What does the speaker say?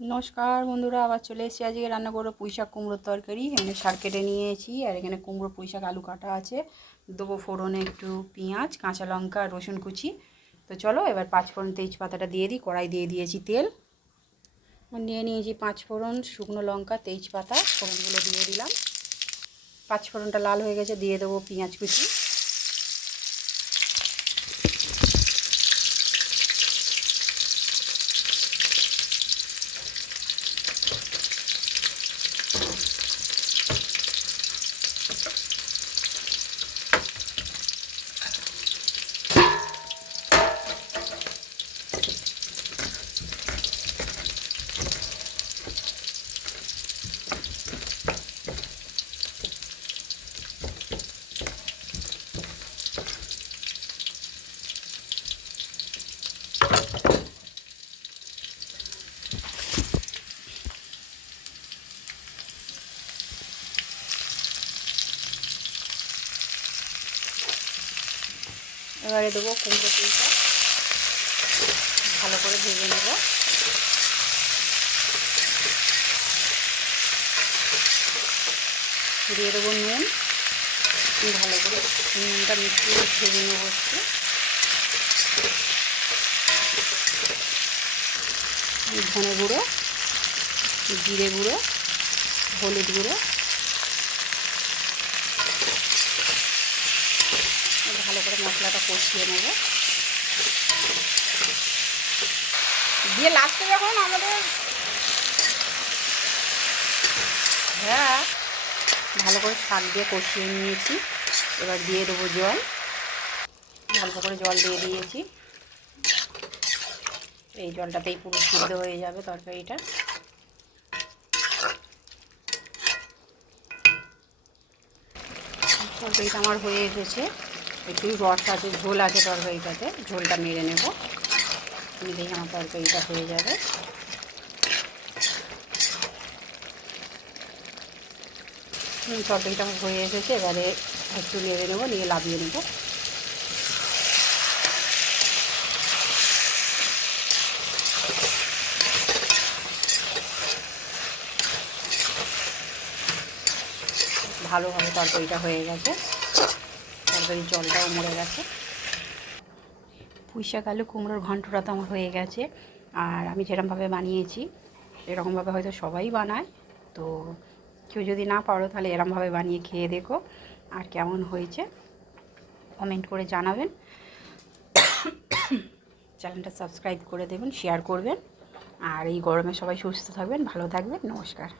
নমস্কার বন্ধুরা, আবার চলে এসেছি। আজকে রান্না করবো পুঁইশাক কুমড়োর তরকারি। এখানে শাক কেটে নিয়েছি আর এখানে কুমড়ো পুঁইশাক আলু কাটা আছে। দেবো ফোড়নে একটু পেঁয়াজ, কাঁচা লঙ্কা, রসুন কুচি। তো চলো এবার পাঁচফোড়ন তেজপাতাটা দিয়ে দিই। কড়াই দিয়ে দিয়েছি তেল, নিয়ে নিয়েছি পাঁচফোড়ন, শুকনো লঙ্কা, তেজপাতা, ফোড়নগুলো দিয়ে দিলাম। পাঁচফোড়নটা লাল হয়ে গেছে, দিয়ে দেবো পেঁয়াজ কুচি। এবারে দেবো কুমড়ো পুঁইশাক, ভালো করে ভেজে নেব। দিয়ে দেবো নুন, ভালো করে নুনটা মিশিয়ে ভেজে নেব একটু। ধনে গুঁড়ো, জিরে গুঁড়ো, হলুদ গুঁড়ো, ভালো করে মশলাটা কষিয়ে নেব। দিয়ে লাস্টে যখন আমাদের ভালো করে শাক দিয়ে কষিয়ে নিয়েছি, এবার দিয়ে দেবো জল। অল্প করে জল দিয়ে দিয়েছি, এই জলটাতেই পুরো সিদ্ধ হয়ে যাবে তরকারিটা। তরকারিটা আমার হয়ে এসেছে, একটু রস আছে, ঝোল আছে তরকারিটাতে, ঝোলটা মেরে নেব। নিলেই আমার তরকারিটা হয়ে যাবে। তরকারিটা আমার হয়ে এসেছে, এবারে একটু নেড়ে নেবো, নিয়ে লাভিয়ে নেব। ভালোভাবে তরকারিটা হয়ে গেছে, তরকারির জলটাও মরে গেছে। পুঁইশাক আলু কুমড়োর ঘন্টটা তো আমার হয়ে গেছে। আর আমি যেরকমভাবে বানিয়েছি এরকমভাবে হয়তো সবাই বানায়, তো কেউ যদি না পারো তাহলে এরকমভাবে বানিয়ে খেয়ে দেখো, আর কেমন হয়েছে কমেন্ট করে জানাবেন। চ্যানেলটা সাবস্ক্রাইব করে দেবেন, শেয়ার করবেন। আর এই গরমে সবাই সুস্থ থাকবেন, ভালো থাকবেন। নমস্কার।